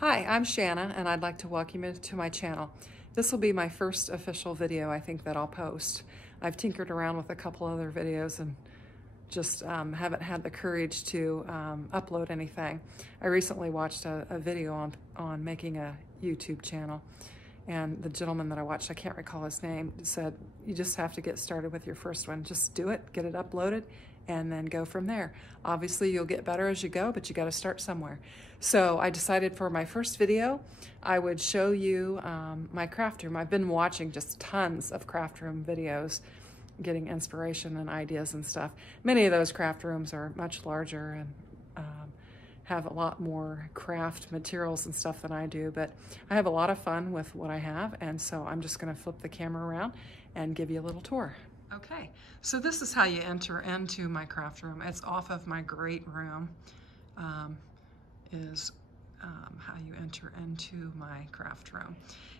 Hi, I'm Shanna, and I'd like to welcome you to my channel. This will be my first official video I think that I'll post. I've tinkered around with a couple other videos and just haven't had the courage to upload anything. I recently watched a video on making a YouTube channel, and the gentleman that I watched, I can't recall his name, said you just have to get started with your first one. Just do it, get it uploaded, and then go from there. Obviously you'll get better as you go, but you got to start somewhere. So I decided for my first video I would show you my craft room. I've been watching just tons of craft room videos, getting inspiration and ideas and stuff. Many of those craft rooms are much larger and have a lot more craft materials and stuff than I do, but I have a lot of fun with what I have, and so I'm just going to flip the camera around and give you a little tour. Okay, so this is how you enter into my craft room. It's off of my great room, how you enter into my craft room.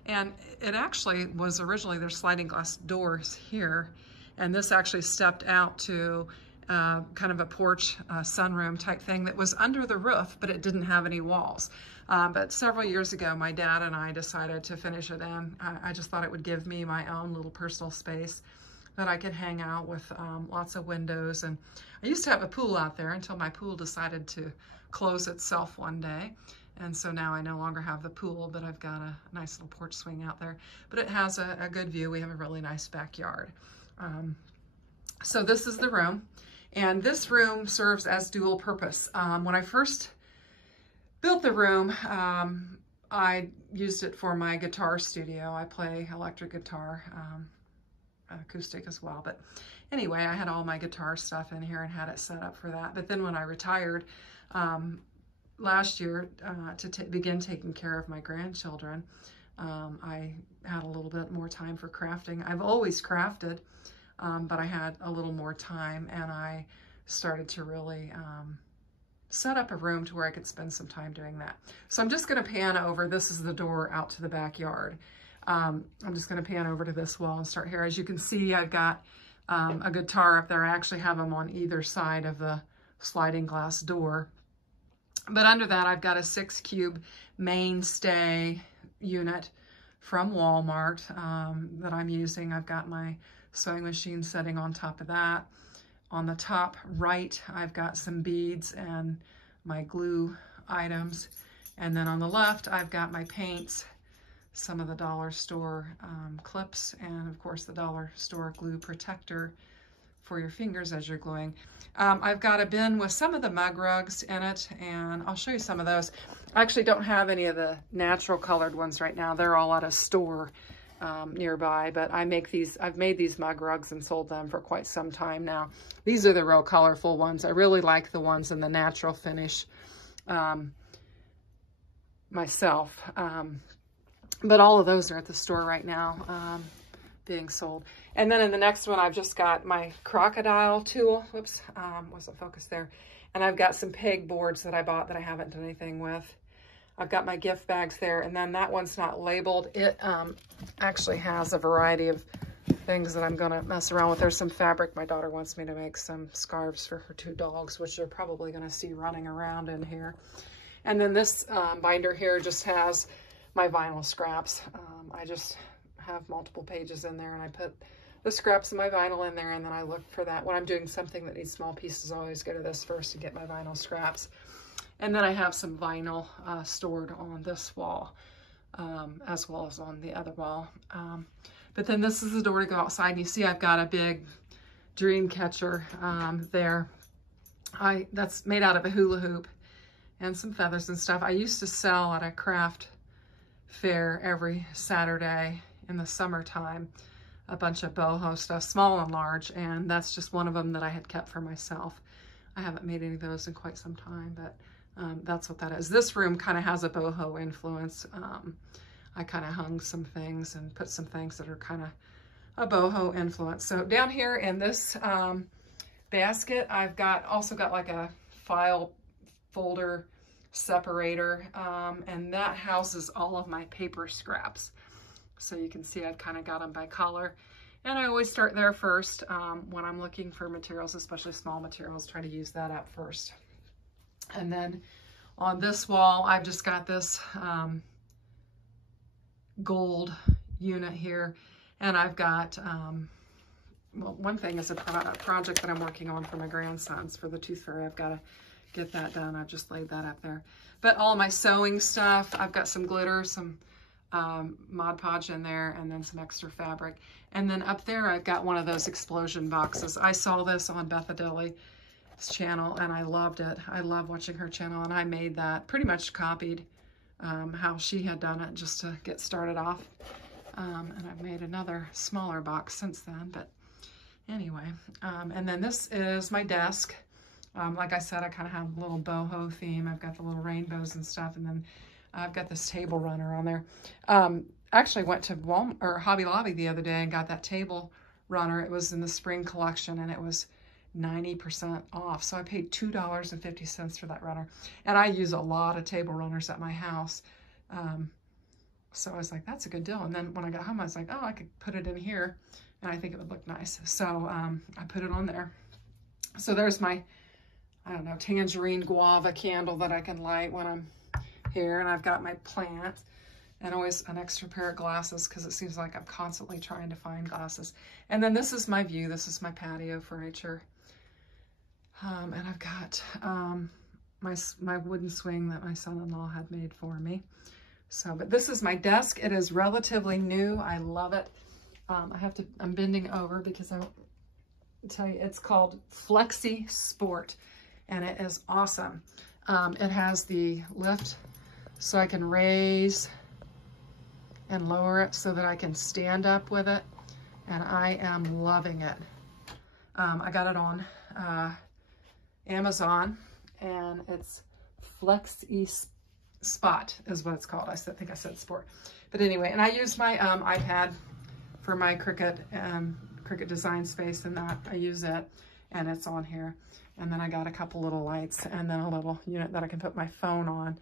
And it actually was originally, there's sliding glass doors here, and this actually stepped out to kind of a porch sunroom type thing that was under the roof, but it didn't have any walls. But several years ago, my dad and I decided to finish it in. I just thought it would give me my own little personal space that I could hang out with, lots of windows. And I used to have a pool out there until my pool decided to close itself one day. And so now I no longer have the pool, but I've got a nice little porch swing out there. But it has a good view. We have a really nice backyard. So this is the room. And this room serves as dual purpose. When I first built the room, I used it for my guitar studio. I play electric guitar, acoustic as well. But anyway, I had all my guitar stuff in here and had it set up for that. But then when I retired last year to begin taking care of my grandchildren, I had a little bit more time for crafting. I've always crafted, but I had a little more time, and I started to really set up a room to where I could spend some time doing that. So I'm just going to pan over. This is the door out to the backyard. I'm just going to pan over to this wall and start here. As you can see, I've got a guitar up there. I actually have them on either side of the sliding glass door. But under that, I've got a 6-cube mainstay unit from Walmart that I'm using. I've got my sewing machine setting on top of that. On the top right, I've got some beads and my glue items. And then on the left, I've got my paints, some of the dollar store clips, and of course the dollar store glue protector for your fingers as you're gluing. I've got a bin with some of the mug rugs in it, and I'll show you some of those. I actually don't have any of the natural colored ones right now. They're all at a store nearby, but I've made these mug rugs and sold them for quite some time now. These are the real colorful ones. I really like the ones in the natural finish myself. But all of those are at the store right now being sold. And then in the next one, I've just got my crocodile tool. Whoops, wasn't focused there. And I've got some peg boards that I bought that I haven't done anything with. I've got my gift bags there, and then that one's not labeled. It actually has a variety of things that I'm gonna mess around with. There's some fabric. My daughter wants me to make some scarves for her 2 dogs, which you're probably gonna see running around in here. And then this binder here just has my vinyl scraps. I just have multiple pages in there, and I put the scraps of my vinyl in there, and then I look for that. When I'm doing something that needs small pieces, I always go to this first to get my vinyl scraps. And then I have some vinyl stored on this wall, as well as on the other wall. But then this is the door to go outside, and you see I've got a big dream catcher there. That's made out of a hula hoop and some feathers and stuff. I used to sell at a craft fair every Saturday in the summertime a bunch of boho stuff, small and large, and that's just one of them that I had kept for myself. I haven't made any of those in quite some time, but that's what that is. This room kind of has a boho influence. I kind of hung some things and put some things that are kind of a boho influence. So down here in this basket, I've also got like a file folder separator, and that houses all of my paper scraps. So you can see I've kind of got them by color. And I always start there first when I'm looking for materials, especially small materials, try to use that up first. And then On this wall, I've just got this gold unit here, and I've got, well, one thing is a project that I'm working on for my grandsons for the Tooth Fairy. I've got to get that done. I've just laid that up there. But all my sewing stuff, I've got some glitter, some Mod Podge in there, and then some extra fabric. And then up there, I've got one of those explosion boxes. I saw this on Beth Adeli's channel, and I loved it. I love watching her channel, and I made that, pretty much copied how she had done it just to get started off. And I've made another smaller box since then, but anyway. And then this is my desk. Like I said, I kind of have a little boho theme. I've got the little rainbows and stuff, and then I've got this table runner on there. Actually went to Walmart or Hobby Lobby the other day and got that table runner. It was in the spring collection, and it was 90% off. So I paid $2.50 for that runner. And I use a lot of table runners at my house. So I was like, that's a good deal. And then when I got home, I was like, oh, I could put it in here, and I think it would look nice. So I put it on there. So there's my, I don't know, tangerine guava candle that I can light when I'm here. And I've got my plant and always an extra pair of glasses because it seems like I'm constantly trying to find glasses. And then this is my view. This is my patio furniture. And I've got my wooden swing that my son-in-law had made for me. So, but this is my desk. It is relatively new. I love it. I'm bending over because I tell you, it's called Flexi Sport, and it is awesome. It has the lift so I can raise and lower it so that I can stand up with it, and I am loving it. I got it on Amazon, and it's Flexi Spot is what it's called. I think I said sport. But anyway, and I use my iPad for my Cricut design space, and that I use it, and it's on here. And then I got a couple little lights and then a little unit that I can put my phone on,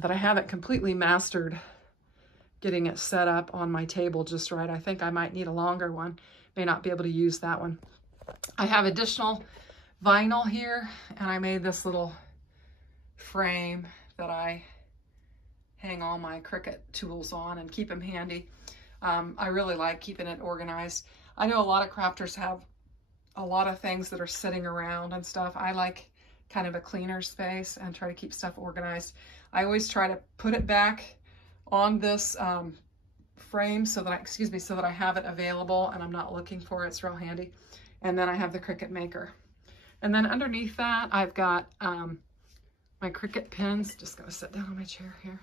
that I haven't completely mastered getting it set up on my table just right. I think I might need a longer one. May not be able to use that one. I have additional vinyl here, and I made this little frame that I hang all my Cricut tools on and keep them handy. I really like keeping it organized. I know a lot of crafters have a lot of things that are sitting around and stuff. I like kind of a cleaner space and try to keep stuff organized. I always try to put it back on this frame so that I have it available and I'm not looking for it. It's real handy. And then I have the Cricut Maker. And then underneath that, I've got my Cricut pins. Just gonna sit down on my chair here.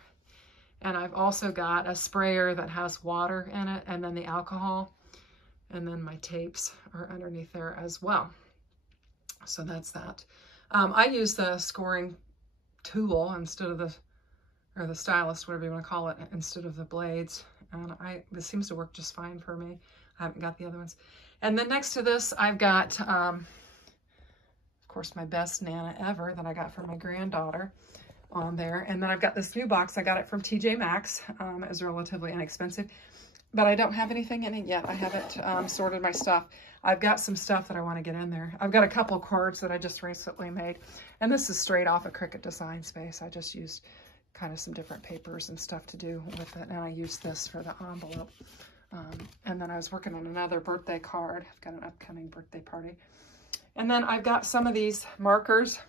And I've also got a sprayer that has water in it, and then the alcohol, and then my tapes are underneath there as well. So that's that. I use the scoring tool instead of or the stylus, whatever you want to call it, instead of the blades. And this seems to work just fine for me. I haven't got the other ones. And then next to this, I've got, of course, my best Nana ever that I got from my granddaughter on there. And then I've got this new box. I got it from TJ Maxx. It was relatively inexpensive, but I don't have anything in it yet. I haven't sorted my stuff. I've got some stuff that I want to get in there. I've got a couple of cards that I just recently made, and this is straight off a Cricut Design Space. I just used kind of some different papers and stuff to do with it, and I used this for the envelope. And then I was working on another birthday card. I've got an upcoming birthday party. And then I've got some of these markers,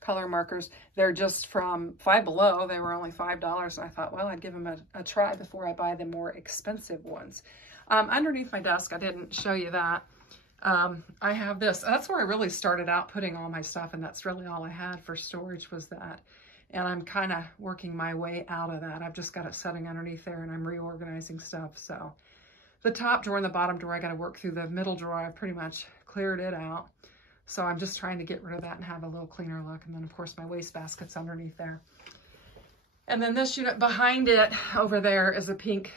color markers. They're just from Five Below. They were only $5. I thought, well, I'd give them a try before I buy the more expensive ones. Underneath my desk, I didn't show you that. I have this. That's where I really started out putting all my stuff, and that's really all I had for storage was that. And I'm kind of working my way out of that. I've just got it sitting underneath there, and I'm reorganizing stuff. So the top drawer and the bottom drawer, I got to work through. The middle drawer, I've pretty much cleared it out. So I'm just trying to get rid of that and have a little cleaner look. And then, of course, my wastebasket's underneath there. And then this unit behind it over there is a pink,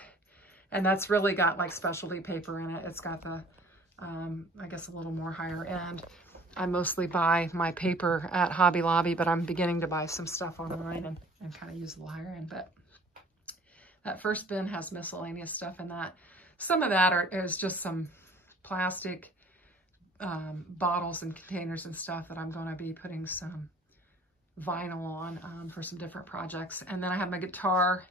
and that's really got like specialty paper in it. It's got the, I guess, a little more higher end. I mostly buy my paper at Hobby Lobby, but I'm beginning to buy some stuff online and kind of use a little higher end. But that first bin has miscellaneous stuff in that. Some of that is just some plastic bottles and containers and stuff that I'm going to be putting some vinyl on for some different projects. And then I have my guitar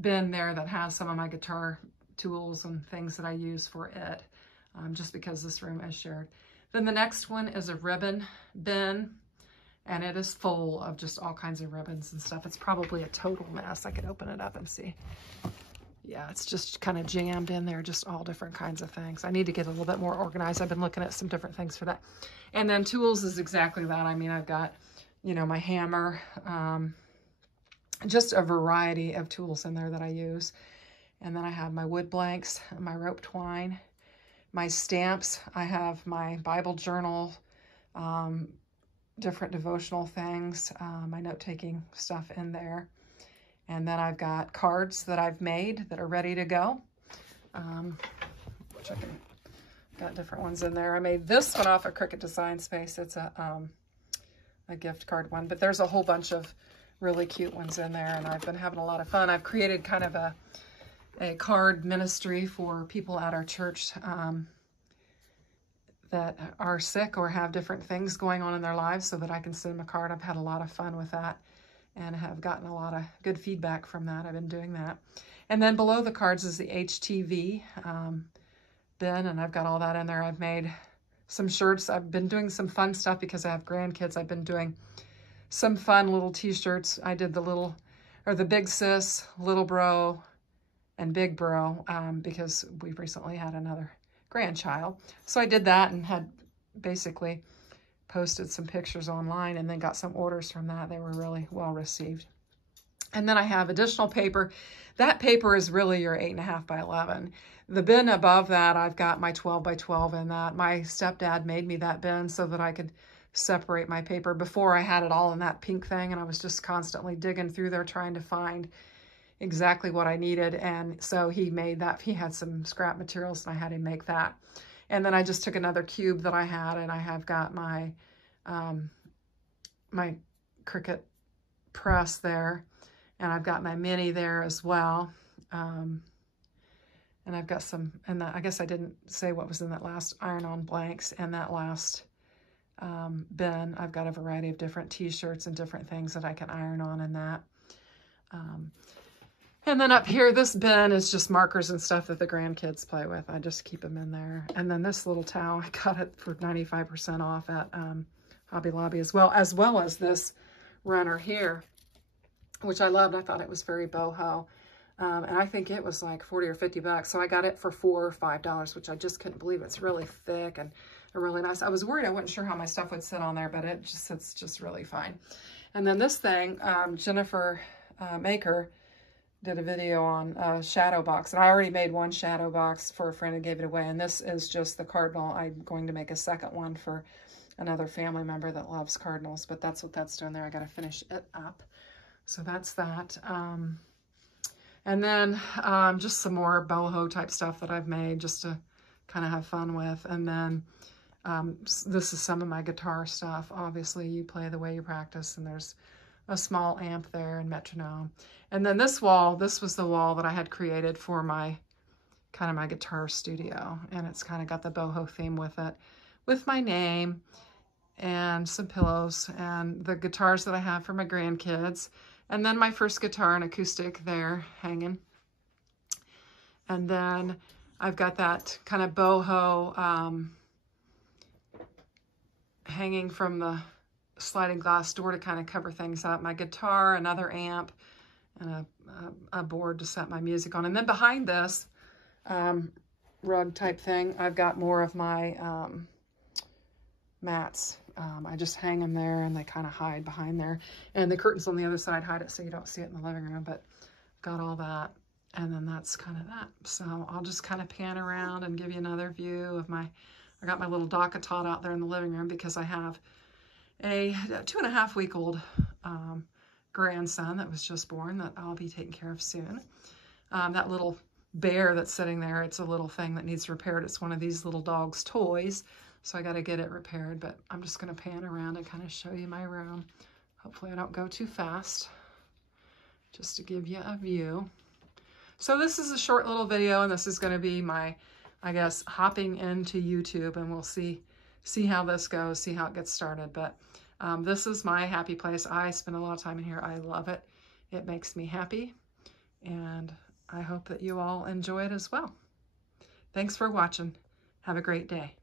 bin there that has some of my guitar tools and things that I use for it, just because this room is shared. Then the next one is a ribbon bin, and it is full of just all kinds of ribbons and stuff. It's probably a total mess. I could open it up and see. Yeah, it's just kind of jammed in there, just all different kinds of things. I need to get a little bit more organized. I've been looking at some different things for that. And then tools is exactly that. I mean, I've got, you know, my hammer, just a variety of tools in there that I use. And then I have my wood blanks, my rope twine, my stamps. I have my Bible journal, different devotional things, my note-taking stuff in there. And then I've got cards that I've made that are ready to go, which I can, got different ones in there. I made this one off of Cricut Design Space. It's a gift card one, but there's a whole bunch of really cute ones in there, and I've been having a lot of fun. I've created kind of a card ministry for people at our church that are sick or have different things going on in their lives, so that I can send them a card. I've had a lot of fun with that and have gotten a lot of good feedback from that. I've been doing that. And then below the cards is the HTV bin, and I've got all that in there. I've made some shirts. I've been doing some fun stuff because I have grandkids. I've been doing some fun little t-shirts. I did the big sis, little bro, and big bro, because we've recently had another grandchild. So I did that and had basically posted some pictures online and then got some orders from that. They were really well received. And then I have additional paper. That paper is really your 8.5 by 11. The bin above that, I've got my 12 by 12 in that. My stepdad made me that bin so that I could separate my paper. Before, I had it all in that pink thing, and I was just constantly digging through there trying to find exactly what I needed. And so he made that. He had some scrap materials, and I had him make that. And then I just took another cube that I had, and I have got my my Cricut press there, and I've got my mini there as well. And I've got some, and that, I guess I didn't say what was in that last iron-on blanks and that last bin. I've got a variety of different t-shirts and different things that I can iron on in that. And then up here, this bin is just markers and stuff that the grandkids play with. I just keep them in there. And then this little towel, I got it for 95% off at Hobby Lobby as well as this runner here, which I loved. I thought it was very boho. And I think it was like 40 or 50 bucks. So I got it for $4 or $5, which I just couldn't believe. It's really thick and really nice. I was worried. I wasn't sure how my stuff would sit on there, but it's just really fine. And then this thing, Jennifer Maker did a video on shadow box. And I already made one shadow box for a friend and gave it away. And this is just the cardinal. I'm going to make a second one for another family member that loves cardinals. But that's what that's doing there. I got to finish it up. So that's that. And then just some more boho type stuff that I've made just to kind of have fun with. And then this is some of my guitar stuff. Obviously, you play the way you practice, and there's a small amp there and metronome. And then this wall, this was the wall that I had created for my kind of my guitar studio. And it's kind of got the boho theme with it, with my name and some pillows and the guitars that I have for my grandkids. And then my first guitar and acoustic there hanging. And then I've got that kind of boho hanging from the sliding glass door to kind of cover things up. My guitar, another amp, and a board to set my music on. And then behind this rug type thing, I've got more of my mats. I just hang them there and they kind of hide behind there. And the curtains on the other side hide it so you don't see it in the living room, but got all that. And then that's kind of that. So I'll just kind of pan around and give you another view of I got my little DockATot out there in the living room because I have a 2.5-week-old grandson that was just born that I'll be taking care of soon. That little bear that's sitting there, it's a little thing that needs repaired. It's one of these little dog's toys. So I got to get it repaired, but I'm just going to pan around and kind of show you my room. Hopefully I don't go too fast, just to give you a view. So this is a short little video, and this is going to be my, I guess, hopping into YouTube, and we'll see how this goes, see how it gets started. But This is my happy place. I spend a lot of time in here. I love it. It makes me happy, and I hope that you all enjoy it as well. Thanks for watching. Have a great day.